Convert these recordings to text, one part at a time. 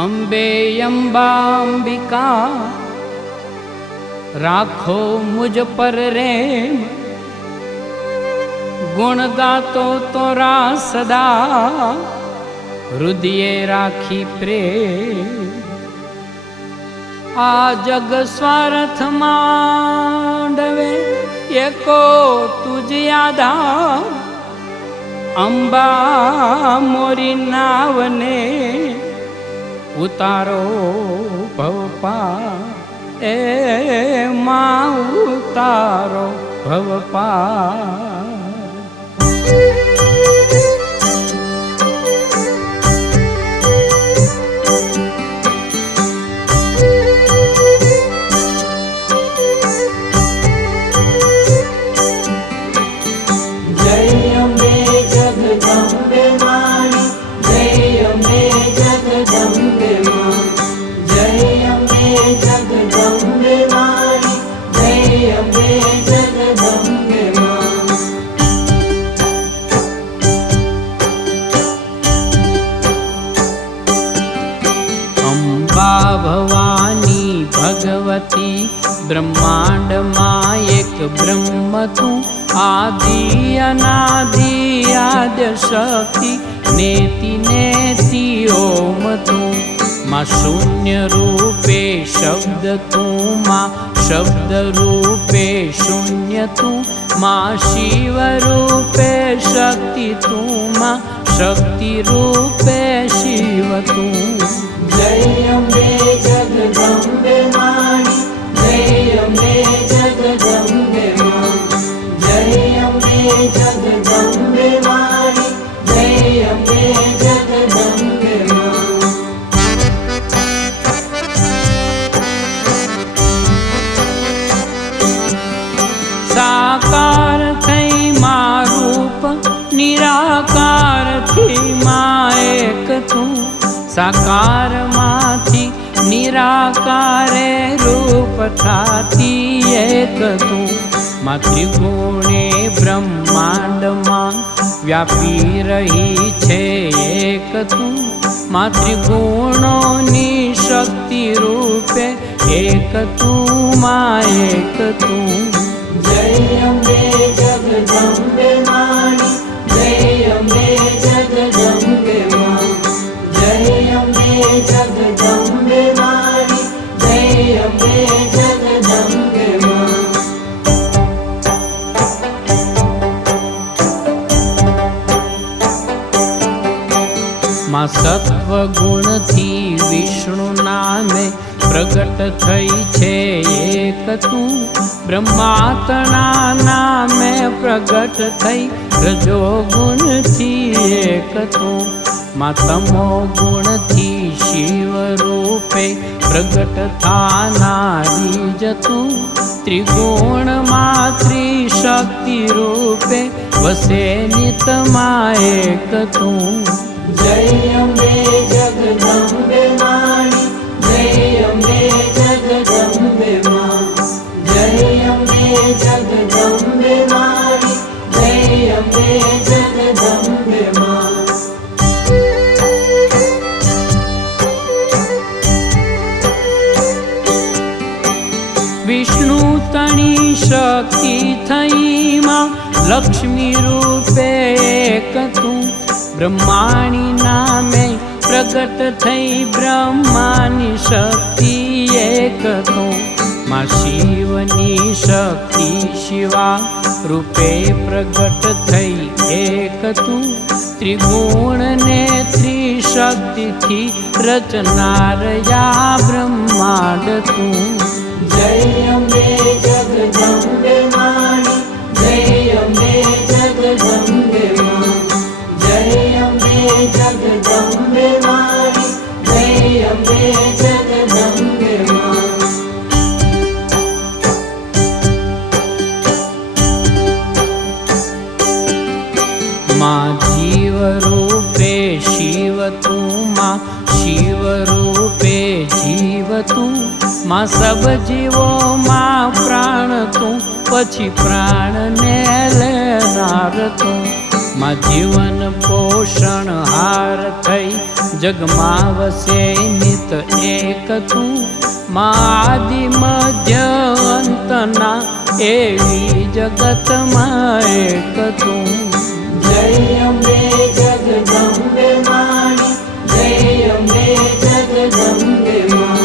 અંબે અંબાંબિકા રાખો મુજ પર રેમ, ગુણ ગાતો તોરા સદા હૃદયે રાખી પ્રેમ। આ જગ સ્વાર્થ માંડવે એકો તુજ આધાર, અંબા મોરી નાવને ઉતારો ભવપાર, એ માં ઉતારો ભવપાર। ભવાની ભગવતી બ્રહ્માંડ માં એક બ્રહ્મ તું, આદિ અનાદિ આદ્ય શક્તિ નેતિ નેતિ ઓમ તું। માં શૂન્ય રૂપે શબ્દ તું, માં શબ્દ રૂપે શૂન્ય તું, માં શિવ રૂપે શક્તિ તું, માં શક્તિ રૂપે શિવ તું। जय अम्बे जगदम्बे माणि, जय अम्बे जगदम्बे माणि, जय अम्बे जगदम्बे माणि, जय अम्बे जगदम्बे माणि। साकार थई मां रूप, निराकार थी मां एक तू, साकार माथी निराकारे रूप थाती एक तू। मां त्रिगुणे ब्रह्मांड मां व्यापी रही छे एक तू, मां त्रिगुणोनी शक्ति रूपे एक तू, मां एक तू। जय अम्बे जगदम्बे माणि, जय अम्बे जगदम्बे माणि, जय अम्बे जगदम्बे माणि, जय अम्बे जगदम्बे माणि। मां सत्व गुण थी विष्णु नामे प्रगट थई छे एक तू, ब्रह्मात्मा नामे प्रगट थई रजो गुण थी एक तू। मां तमो गुण थी शिव रूपे प्रगट थानारी जतू, त्रिगुण मां त्रिशक्ति रूपे वसे नित मां एक तू। जय अम्बे जगदम्बे माणि, जय अम्बे जगदम्बे माणि, जय अम्बे जगदम्बे माणि, जय अम्बे जगदम्बे माणि। विष्णु तणी शक्ति थई मां लक्ष्मी रूपे एक तू, ब्रह्माणी नामे प्रगट थई ब्रह्मानी शक्ति एक तू। मां शिवनी शक्ति शिवा रूपे प्रगट थई एक तू, त्रिगुण ने त्रिशक्ति थी रचनारया ब्रह्मांड तू। जय अम्बे जगदम्बे माणि, जय अम्बे जगदम्बे माणि, जय अम्बे जगदम्बे माणि, जय अम्बे जगदम्बे माणि। मां जीव रूपे शिव तू, मां शिव रूपे जीव तू, मां सब जीवो मां प्राण तू, पछी प्राण ने लेनार तू। मां जीवन पोषण हार थई જગમાં વસે નિત એક તું માં આદિ મધ્ય અંતના એવી જગતમાં એક તું જય અંબે જગદંબે માણી જય અંબે જગદંબે માં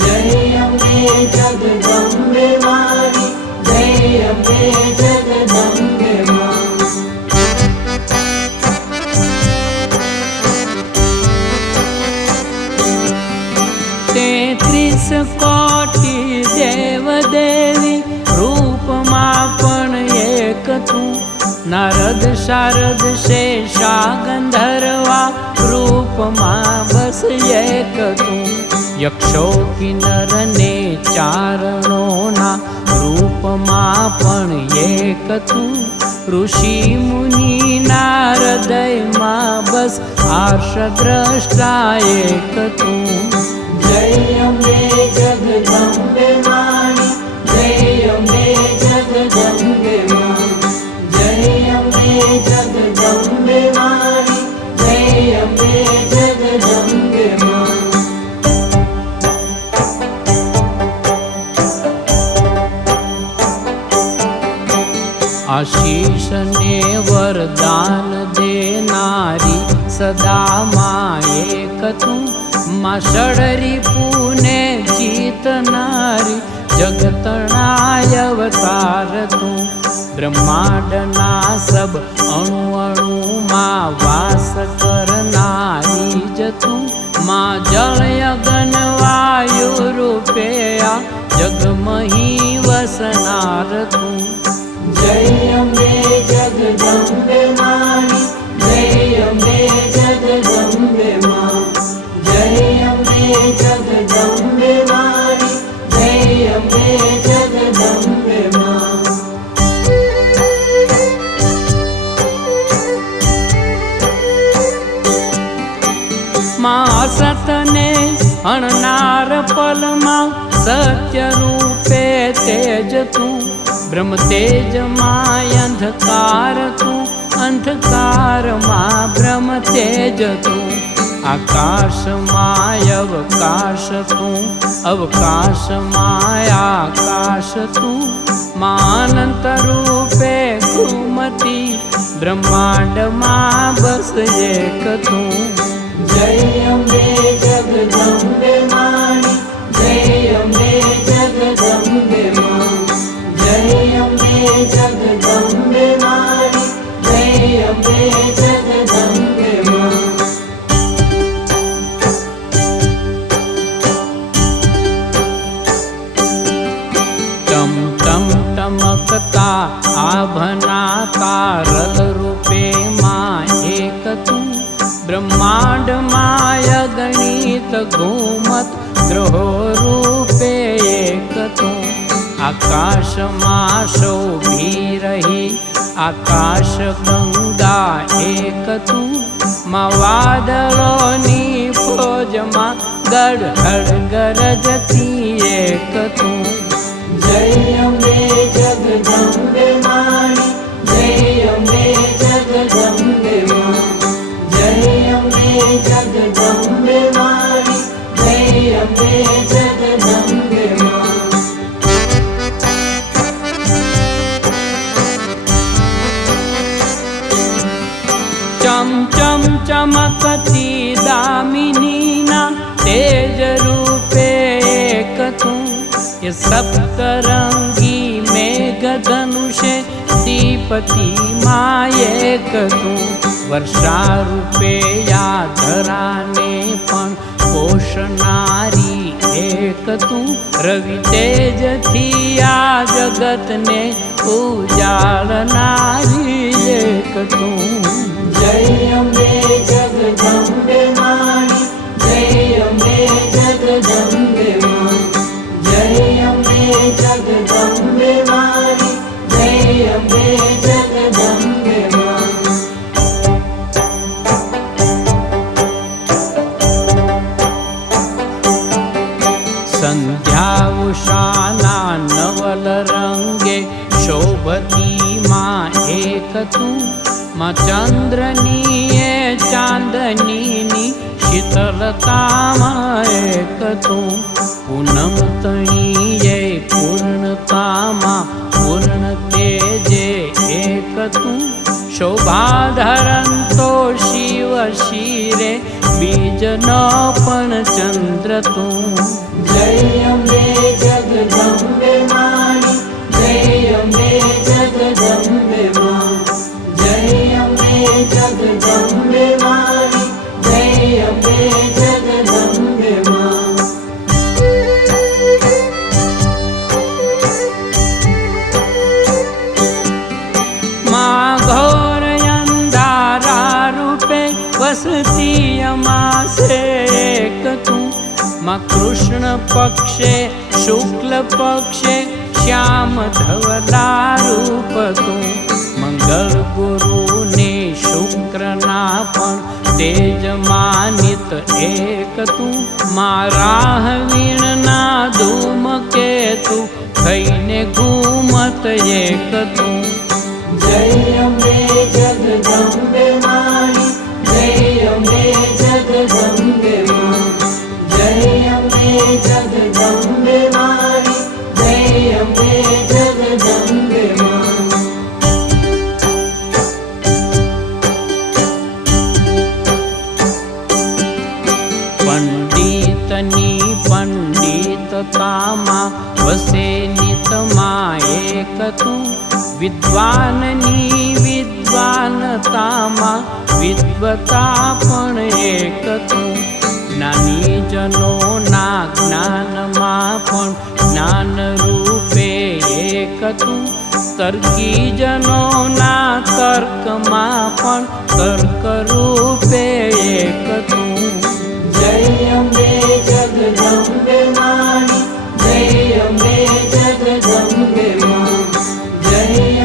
જય અંબે જગદંબે માણી જય અંબે જગદંબે માં 33 કોટી દેવ દેવી રૂપમાં પણ એક તું નારદ શારદ શેષા ગંધર્વા રૂપમાં બસ એક તું યક્ષો કિન્નર ને ચારણોના રૂપમાં પણ એક તું ઋષિ મુનિના હૃદયમાં બસ આર્ષ દ્રષ્ટા એક તું જય અંબે જગદંબે માણી જય અંબે જગદંબે માં જય અંબે જગદંબે માણી જય અંબે જગદંબે માં આશીષ ને વરદાન દેનારી સદા માં એક તું માં ષડરી પુને જીતનારી જગતના અવતાર તું બ્રહ્માંડના સબ અણુ અણુમાં વાસ કરનારી જ તું માં જળ અગન વાયુ રૂપે આ જગમહી વસનાર તું જય અંબે જગદંબે માણી જય અંબે જગદંબે માં જય અંબે જગદંબે માણી જય અંબે જગદંબે માં માં સતને અણનાર પલમાં સત્ય રૂપે તેજ તું બ્રહ્મ તેજમાં અંધકાર તું અંધકારમાં બ્રહ્મ તેજ તું આકાશમાં અવકાશ તું અવકાશમાં આકાશ તું માં અનંત રૂપે ઘુમતી બ્રહ્માંડમાં બસ એક તું જય અંબે જગદંબે માણી જય અંબે જગદંબે માં જય અંબે જગદંબે માણી જય અંબે જગદંબે માં ટમ ટમ ટમકતા આભના તારલ રૂપે માં એક તું બ્રહ્માંડમાં અગણિત ઘુમત ગ્રહો રૂપે એક તું આકાશમાં શોભી રહી આકાશ ગંગા એક તું માં વાદળોની ફોજમાં ગડગડ ગરજતી એક તું જય અંબે જગદંબે માણી જય અંબે જગદંબે માં જય અંબે જગદંબે માણી જય અંબે જગદંબે માં ચમ ચમ ચમકતી દામિનીના તેજ રૂપે એક તું એ સપ્તરંગી મેઘધનુષે દીપતિ માં એક તું વર્ષા રૂપે યા ધરાને પણ પોષનારી એક તું રવિ તેજથી આ જગતને ઉજાળનારી એક તું જય અંબે જગદંબે માણી જય અંબે જગદંબે માં જય અંબે જગદંબે માણી જય અંબે જગદંબે માં સંધ્યા ઉષાના નવલ રંગે શોભતી માં એક તું માં ચંદ્રની એ ચાંદનીની सकलतामा एक તું પૂનમ તણીએ પૂર્ણતામાં પૂર્ણ તેજે એક તું શોભાધરંતો શિવ શિરે બીજનો પણ ચંદ્ર તું જય અંબે જગદંબે માણી જય અંબે જગદંબે માં જય અંબે જગદંબે માણી જય અંબે જગદંબે માં માં ઘોર અંધારા રૂપે વસતી અમાસે એક તું માં કૃષ્ણ પક્ષે શુક્લ પક્ષે શ્યામ ધવલા રૂપ તું મંગળ ગુરુ ને શુક્રના પણ તેજમાનિત એક તું મારા વીણના ધૂમ કેતુ થઈને ઘૂમત એક તું જય અંબે જગદંબે માણી જય અંબે જગદંબે માં જય અંબે જગદંબે માણી જય અંબે જગદંબે માં પંડિતની પંડિતતામાં વસે નિતમાં એક તું વિદ્વાનની વિદ્વાનતામાં વિદ્વતા પણ એક તું જ્ઞાની જનોના જ્ઞાનમાં પણ જ્ઞાન રૂપે એક તું તર્કી જનોના તર્કમાં પણ તર્ક રૂપે એક તું જય અંબે જગદંબે માણી જય અંબે જગદંબે માં જય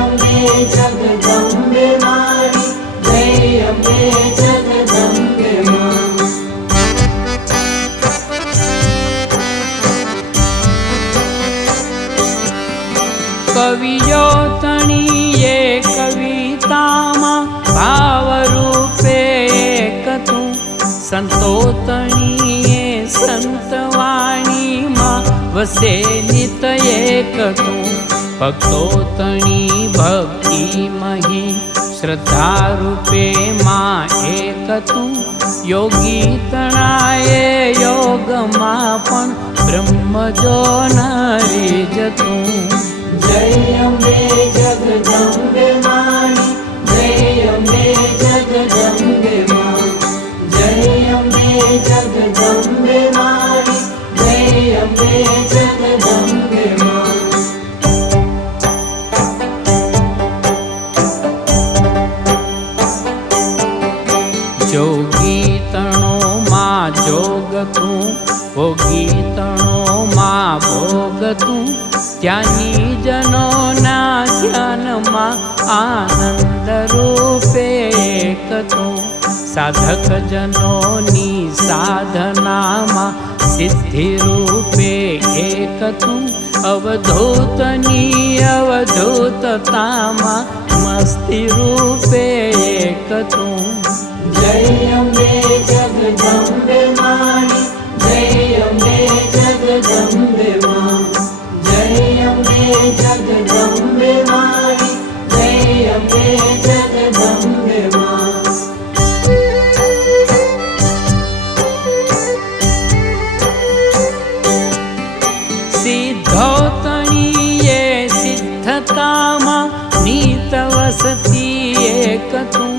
અંબે જગદંબે માણી જય અંબે જગદંબે માં કવિયો તણીએ કવિતામાં ભાવરૂપે એક તું સંતો તણીએ સંતવાણીમાં વસે નિત એક તું ભક્તો તણી ભક્તિ મહી શ્રદ્ધા રૂપે માં એક તું યોગી તણાએ યોગમાં પણ બ્રહ્મ જો નરી જતું જય અંબે જગદંબે માણી જય અંબે જગદંબે માં જય અંબે જગદંબે માણી જય અંબે જગદંબે માં જોગી તણોમાં જોગ તું ભોગી તણોમાં ભોગ તું ત્યાંની જનોના ધ્યાનમાં આનંદ રૂપે એક તું સાધક જનોની સાધનામાં સિદ્ધિ રૂપે એક તું અવધૂતની અવધૂતતામાં મસ્તી રૂપે એક તું જય અંબે જગદંબે માણી જય અંબે જગદંબે માં જય અંબે જગદંબે માણી જય અંબે જગદંબે માં સિદ્ધો તણીએ સિદ્ધતામાં નીત વસતી એક તું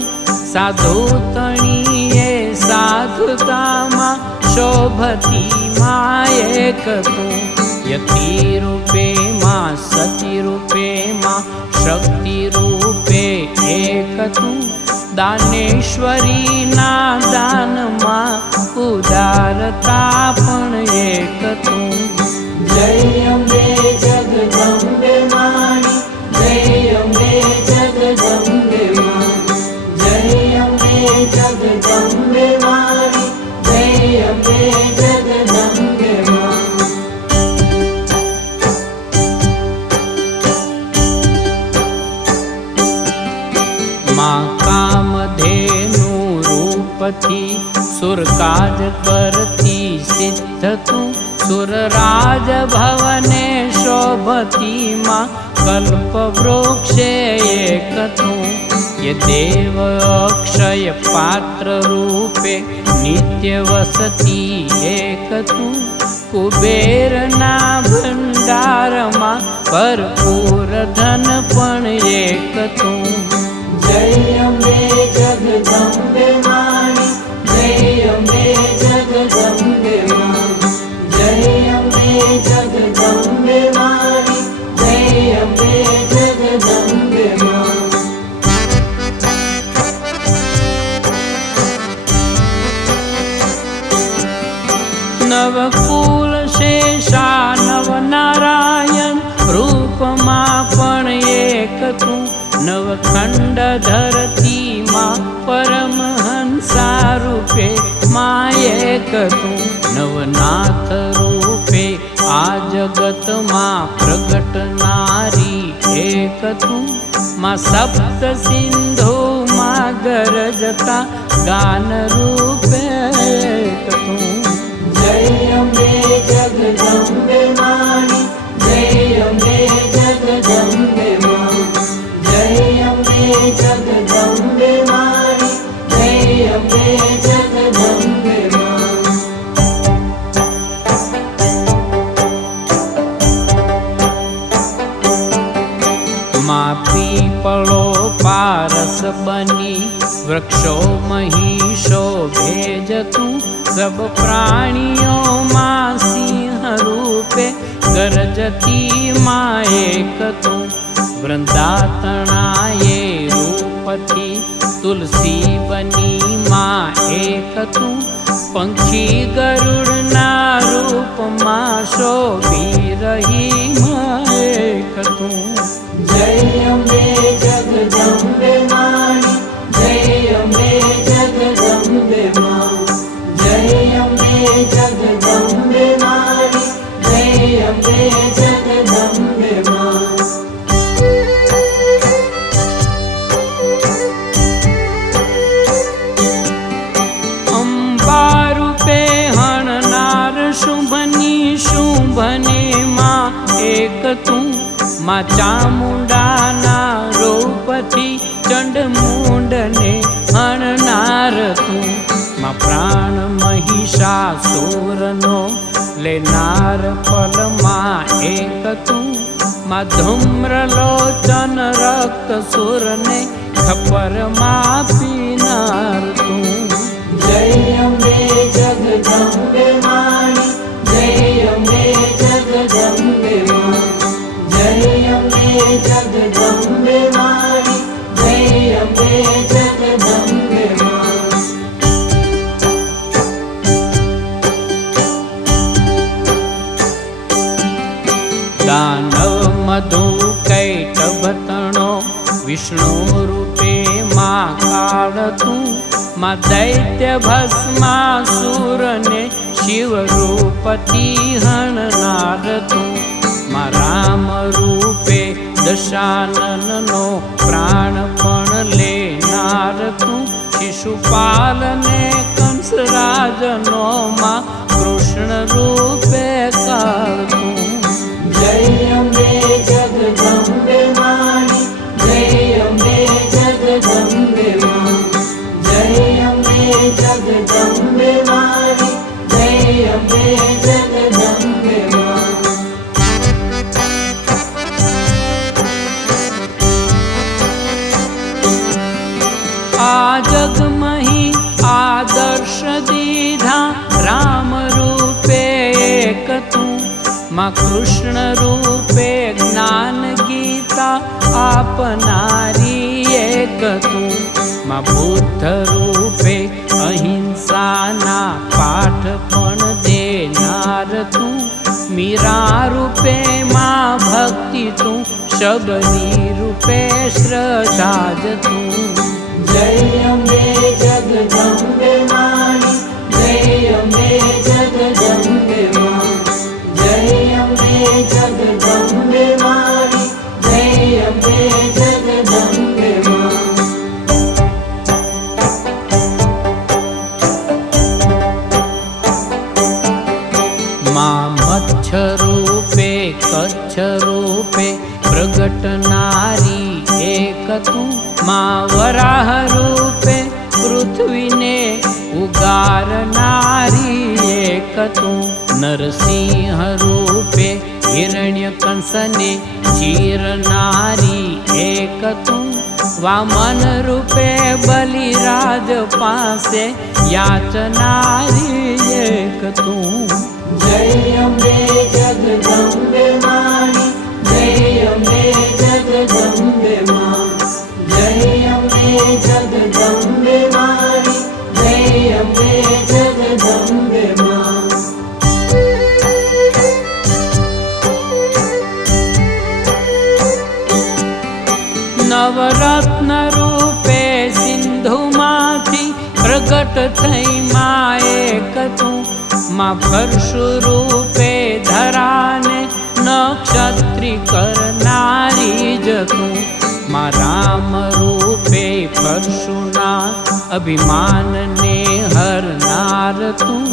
સાધુ તણીએ સાધુતામાં શોભતી માં એક તું યતિ રૂપે માં સતી રૂપે માં શક્તિ રૂપે એક તું દાનેશ્વરીના દાનમાં ઉદારતા પણ એક તું જય અંબે જગદંબે માણી જય અંબે જગદંબે માં જય અંબે જગદંબે માણી જય અંબે જગદંબે માં માં કામધેનુ રૂપથી સુરકાજ કરે સિદ્ધ તું સુરરાજ ભવને શોભતી માં કલ્પ વૃક્ષે એક તું ये देव अक्षय पात्र रूपे नित्य वसती एक तू कुबेर ना भंडार માં ભરપૂર ધન પણ એક તું जय अम्बे जगदम्बे माणि जय अम्बे जगदम्बे माणि जय अम्बे जगदम्बे माणि जय अम्बे जगदम्बे माणि નવકુલ શેષા નવ નારાયણ રૂપમાં પણ એક તું નવખંડ ધરતીમાં પરમહંસા રૂપે માં એક તું નવનાથ રૂપે આ જગતમાં પ્રગટનારી એક તું માં સપ્ત સિંધુમાં ગરજતા ગાન રૂપે એક તું जय अम्बे जगदम्बे माणि जय अम्बे जगदम्बे माणि जय अम्बे जगदम्बे माणि जय अम्बे जगदम्बे माणि માં પીપળો પારસ બની વૃક્ષો મહીષો ભેજતું सब प्राणियों मां सिंह रूपे गरजती मां एक तू वृंदातनाये रूपथी तुलसी बनी मां एक तू पंखी गरुड़ना रूप मां शोभी रही मां एक तू जय अम्बे जगदम्बे माणि जय अम्बे जगदम्बे माणि जय अम्बे जगदम्बे माणि जय अम्बे जगदम्बे माणि અંબા રૂપે હણનાર શુંભની શુંભને માં એક તું માં ચામુંડાના રૂપથી ચંડમુંડને હણનાર તું માં પ્રાણ મહિષાસુરનો લેનાર ફલમાં એક તું માં ધૂમ્રલોચન રક્ત સુરને ખપરમાં પીનાર તું जय अम्बे जगदम्बे माणि जय अम्बे जगदम्बे माणि जय अम्बे जगदम्बे माणि जय अम्बे जगदम्बे माणि દાનવ મધુ કૈટભતણો વિષ્ણુ રૂપે માં કાળ તું માં દૈત્ય ભસ્માસુરને શિવ રૂપથી હણનાર તું માં રામ રૂપે દશાનનનો પ્રાણ પણ લેનાર તું શિશુપાલને કંસરાજનો માં કૃષ્ણ રૂપે કાળ તું जय अम्बे जगदम्बे माणि जय अम्बे जगदम्बे माणि जय अम्बे जगदम्बे माणि जय अम्बे जगदम्बे माणि આ જગમહી આદર્શ દીધા રામ રૂપે એક તું માં કૃષ્ણ રૂપે જ્ઞાન ગીતા આપનારી એક તું માં બુદ્ધ રૂપે અહિંસાના પાઠ પણ દેનાર તું મીરા રૂપે માં ભક્તિ તું શબરી રૂપે શ્રદ્ધા જ તું जय अम्बे जगदम्बे माणि जय अम्बे जगदम्बे माणि जय अम्बे जगदम्बे माणि जय अम्बे जगदम्बे माणि વિકટનારી એક તું માં વરાહ રૂપે પૃથ્વીને ઉગારનારી એક તું નરસિંહ રૂપે હિરણ્ય કંસને ચીરનારી એક તું વામન રૂપે બલિરાજ પાસે યાચનારી એક તું જય અંબે જગદંબે માણી જય અંબે જગદંબે માં જય અંબે જગદંબે માણી જય અંબે જગદંબે માં નવરત્ન રૂપે સિંધુમાંથી પ્રગટ થઈ માં એક તું માં પરશુ રૂપે ધરાને નક્ષત્રી કરનારી જ તું માં રામ રૂપે પરશુના અભિમાનને હરનાર તું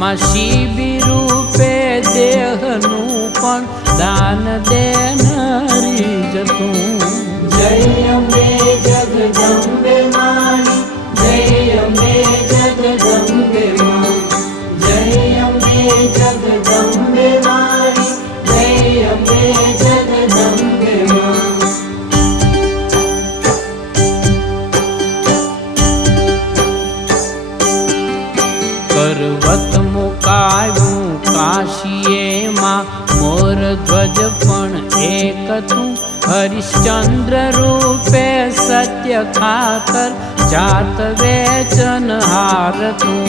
માં શિબી રૂપે દેહનું પણ દાન દેનારી જ તું જય અંબે જગદંબે માણી જય અંબે જગદંબે માં જય અંબે જગદંબે માણી જય અંબે જગદંબે માં પર્વત મુકાયું કાશીએ માં મોર ધ્વજ પણ એક તું હરિશ્ચંદ્ર રૂપે સત્ય ખાતર જાત વેચન હાર તું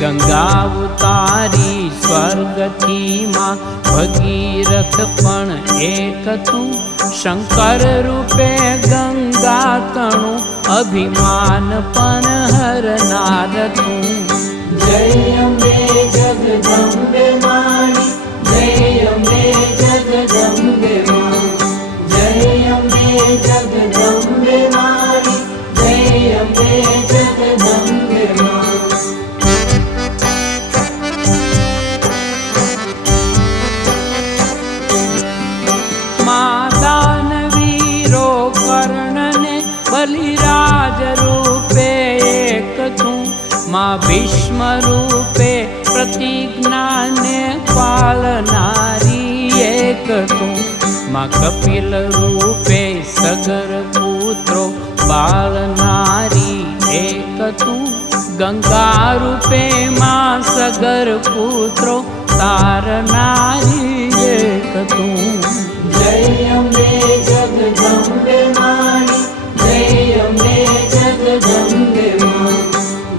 ગંગા ઉતારી સ્વર્ગથી માં ભગીરથ પણ એક તું શંકર રૂપે ગંગા તણું અભિમાન પણ હરનાર તું જય અંબે જગદંબે માણી જય અંબે જગદંબે માં જય અંબે જગદંબે માણી જય અંબે જગદંબે માં દાનવીરો કર્ણને બલિરાજ રૂપે એક તું માં ભીષ્મ રૂપે પ્રતિજ્ઞાને પાલનારી એક તું માં કપિલ રૂપે સગર પુત્રો પાલનારી એક તું ગંગા રૂપે માં સગર પુત્રો તારનારી એક તું જય અંબે જગદંબે માણી જય અંબે જગદંબે માં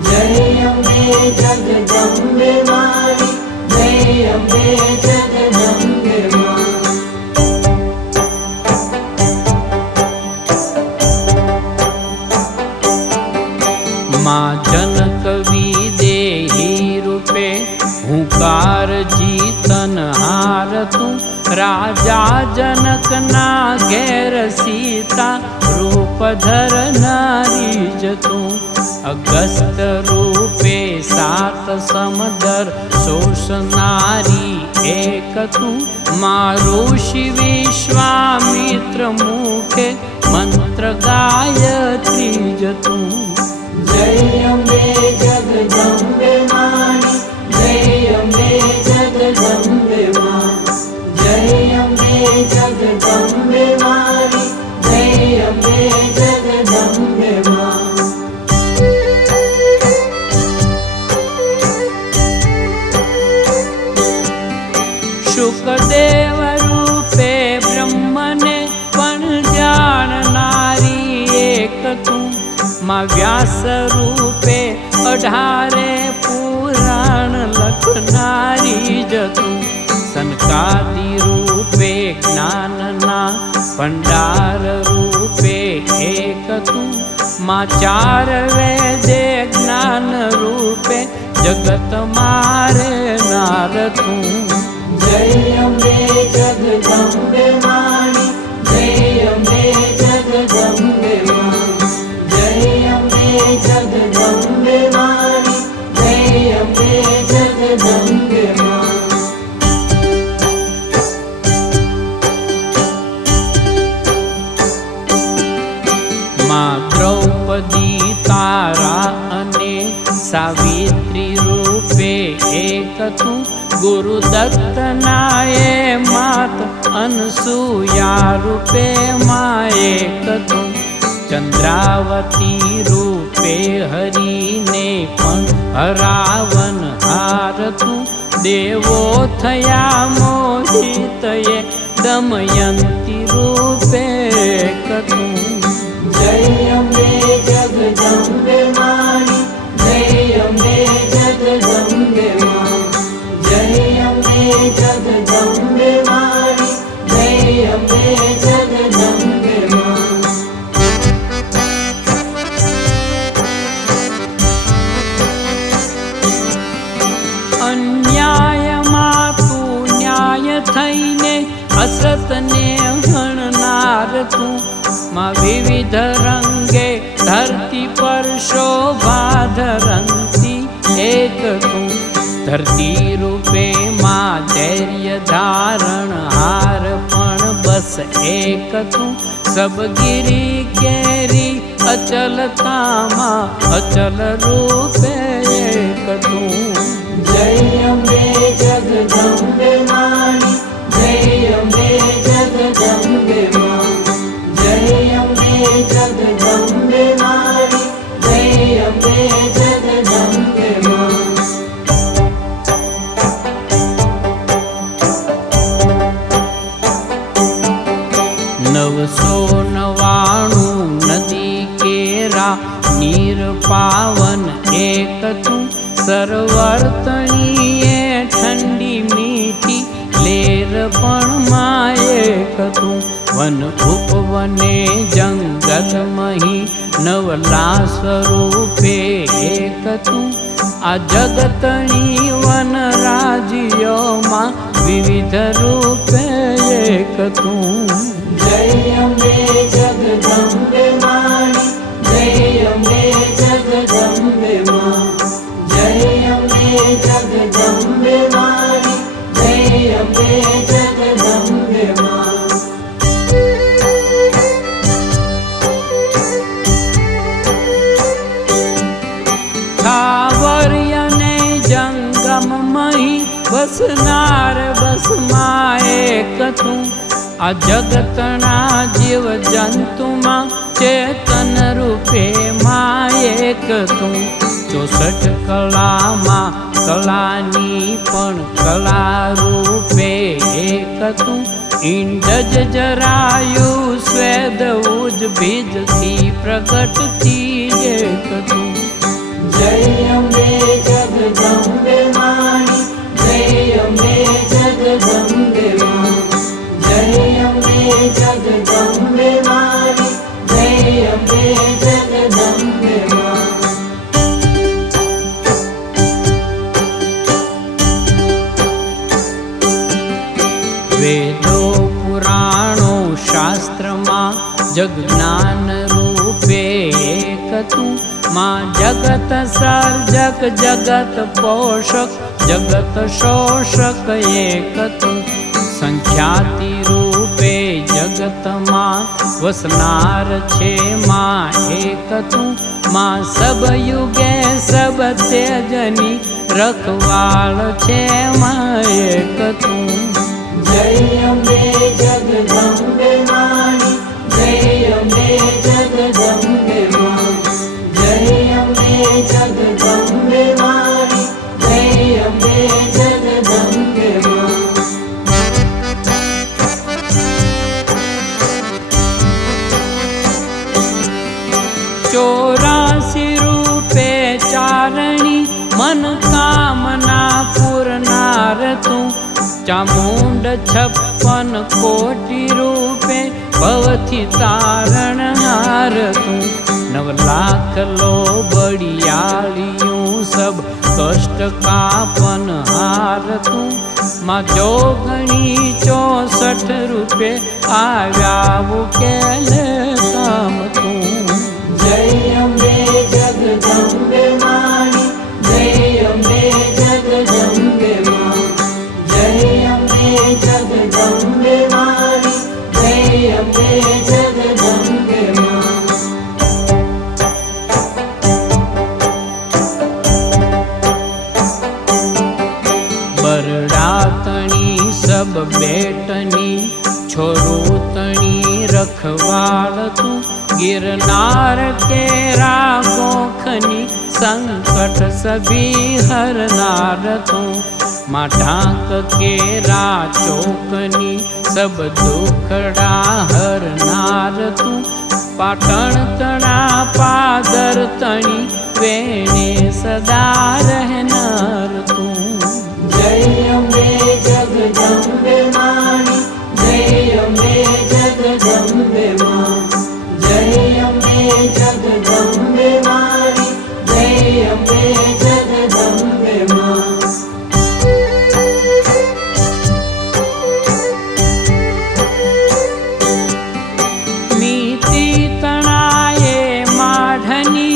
જય અંબે જગદંબે માણી જય અંબે જગદંબે માં માં જનક વિદેહી રૂપે હુંકાર જીતન હાર તું રાજા જનકના ઘેર સીતા રૂપ ધરનારી જ તું અગસ્ત રૂપે સાત સમદર શોષનારી એક તું માં ઋષિ વિશ્વામિત્ર મુખે મંત્ર ગાયત્રી જ તું જય અંબે જગદંબે માણી જય અંબે જગદંબે માં જય અંબે જગદંબે માણી જય અંબે જગદંબે માં શુકદેવ રૂપે બ્રહ્મને પણ જાણનારી એક તું માં વ્યાસ રૂપે 18 પુરાણ લખનારી જ તું સનકાદિ રૂપે જ્ઞાનના ભંડાર રૂપે એક તું માં 4 વેદે જ્ઞાન રૂપે જગત મારે નાર તું જય અંબે જગદંબે માણી જય અંબે જગદંબે માં જય અંબે જગદંબે માણી જય અંબે જગદંબે માં તું ગુરુદત્તના એ માત અનસૂયા રૂપે માં એક તું ચંદ્રાવતી રૂપે હરીને પણ હરાવન હાર તું દેવો થયા મોહિત એ દમયંતી રૂપે તું જય અંબે જગદંબે માણી જય અંબે જગદંબે માં જય અંબે જગદંબે માણી જય અંબે જગદંબે માં અન્યાયમાં તું ન્યાય થઈને અસતને હણનાર તું માં વિવિધ રંગે ધરતી પર શોભા ધરંતી એક તું ધરતી રૂપે માં ધૈર્ય ધારણ હાર પણ બસ એક તું સબગીરી કેરી અચલતામાં અચલ રૂપે એક તું જય અંબે જગદંબે માણી જય અંબે જગદંબે માં જય અંબે જગદંબે માણી જય અંબે જગદંબે માં નવસો નવાણું નદી કેરા નીર પાવન એક તું સરવર્તણીએ ઠંડી મીઠી લેર પણ માં એક તું વન ઉપવને જંગલ મહી નવલા સ્વરૂપે એક તું આ જગતણી વન રાજ્યોમાં વિવિધ રૂપે એક તું જય અંબે જગદંબે માણી જય અંબે જગદંબે માં જય અંબે જગદંબે માણી જય અંબે જગદંબે માં થાવર્યને જંગમ મહી વસનાર બસમાં એક તું આ જગતના જીવ જંતુમાં ચેતન રૂપે માં એક તું 64 કલામાં કલાની પણ કલા રૂપે એક તું ઇંડજ જરાયુ સ્વેદ ઉજ બીજથી પ્રગટતી એક તું જય અંબે જગદંબે માણી જય અંબે જગદંબે માં જય અંબે જગદંબે માણી જય અંબે જગદંબે માં વેદો પુરાણો શાસ્ત્રમાં જગજ્ઞાન રૂપે એક તું માં જગત સર્જક જગત પોષક જગત શોષક એક તું સંખ્યાતિ રૂપે જગતમાં વસનાર છે માં એક તું માં સબ યુગે સબ તેજની રખવાળ છે માં એક તું જય અંબે જગદંબે માણી જય અંબે જગદંબે માં જય અંબે જગદંબે માણી જય અંબે જગદંબે માં 84 રૂપે ચારણી મન કામના પૂરનાર તું ચામુંડ 56 કોટી રૂપે ભવથી તારણહાર તું 9 લાખ લો બળિયાળિયું સબ કષ્ટ કાપન હાર તું માં જોગણી 64 રૂપે આવ્યા ઉકેલે કામ તું જય અંબે જગદંબે માણી જય અંબે જગદંબે માં જય અંબે જગદંબે માણી જય અંબે જગદંબે માં परडातणी सब बेटनी छोरो तणी रखवाल तू गिरनार के रागोखनी संकट सभी हरनार तू माढाक के चोकनी सब दुखड़ा हरनार तू पाटण तणा पादर तणी वेणे सदा रहनार तू जय अम्बे जगदम्बे माणी जय अम्बे जगदम्बे मां जय अम्बे जगदम्बे माणी जय अम्बे जगदम्बे मां नीति तणाये माढनी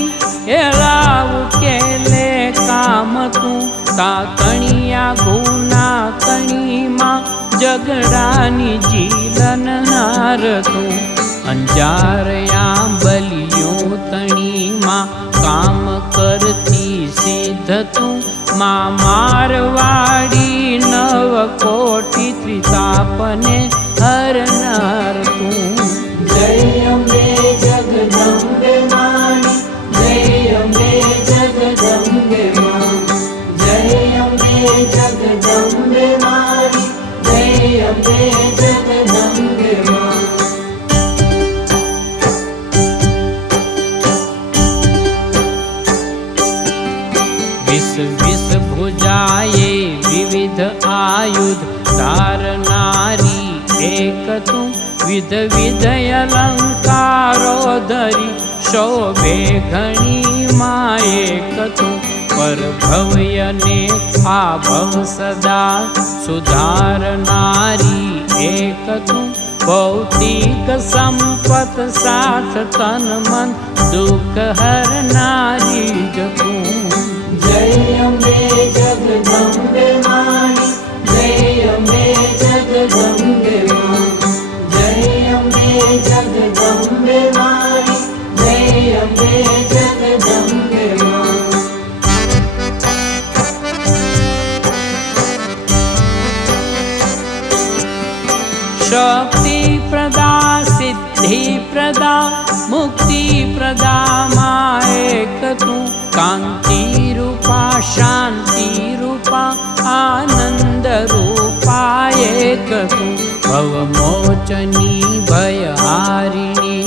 एलाव केले काम तू तातणिया गुना तणी मां जगडानी जीलन नार तू अंजारया बलियों तणी मां काम करती सिद्ध तू मां मारवाड़ी नवकोटि त्रितापने हरनार तू जय अम्बे जगदम्बे माणी जय अम्बे जगदम्बे मां जय अम्बे जगदम्बे माणी जय अम्बे जगदम्बे मां विष विष भुजाये विविध आयुध धारनारी एक तू विध विध अलंकारो धरी शोभे घणी मायेक तू पर भव्यने आभव सदा सुधारनारी एक तू भौतिक संपत साथ तन मन दुख हरनारी तू जय अम्बे जगदम्बे माणी जय अम्बे जगदम्बे मां जय अम्बे जगदम्बे माणी जय अम्बे जगदम्बे मां शक्ति प्रदा सिद्धि प्रदा मुक्ति प्रदा मायेक तू कांति रूपा शांति रूपा आनंद रूपा एक तू भवमोचनी भयहारिणी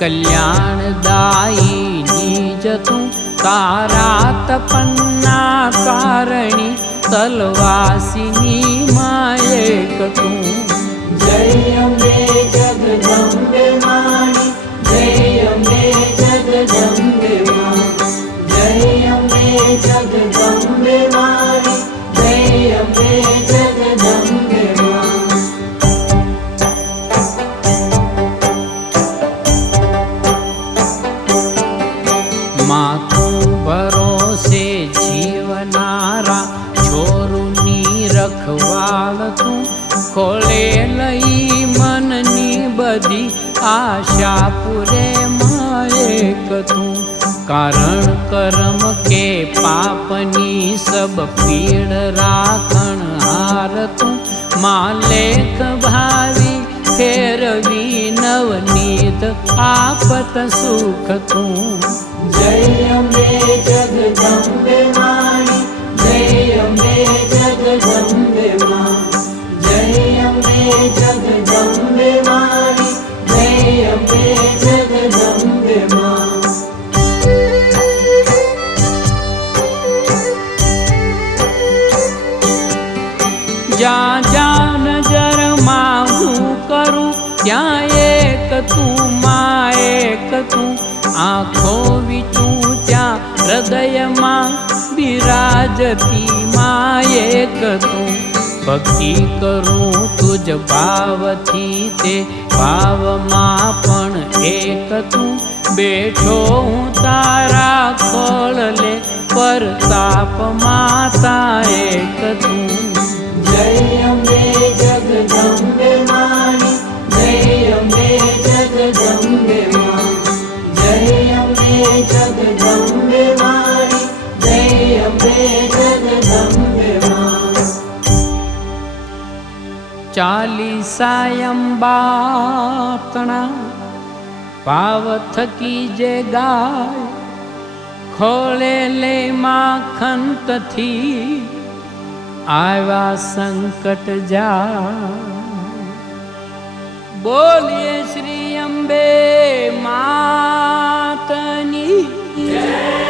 कल्याणदायी निज तू तारा तपन्ना कारणी तलवासिनी मायेक तू जय अम्बे जगदम्बे माणी जय अम्बे जगदम्बे मां जय अम्बे जगदम्बे माणी जय अम्बे जगदम्बे मां मातु भरोसे जीवनारा छोरुनी रखवाल तू खोले लई मननी बधी आशा पूरे मायेक तू कारण कर्म के पापनी सब पीड़ राखण हार तू मालेख भावी फेरवी नवनीत आपत सुख तू जय अम्बे जगदम्बे माणी जय अम्बे जगदम्बे मां जय अम्बे जगदम्बे माणी जय अम्बे जगदम्बे मां जा जा नजर माहू करूं त्या एक तू मायेक तू आँखों विचूं त्या हृदय मां विराजती मायेक तू भक्ति करूं तुझ भावथी ते भावमां पण एक तू बेठो हूँ तारा खोळले परताप माता एक तू जय अम्बे जगदम्बे माणी जय अम्बे जगदम्बे मां जय अम्बे जगदम्बे माणी जय अम्बे जगदम्बे मां ચાલીસાયંબાતણા પાવ થકી જે ગાય ખોલે લે માખંતથી આવ્યા સંકટ જાય. બોલીએ શ્રી અંબે માતની જય.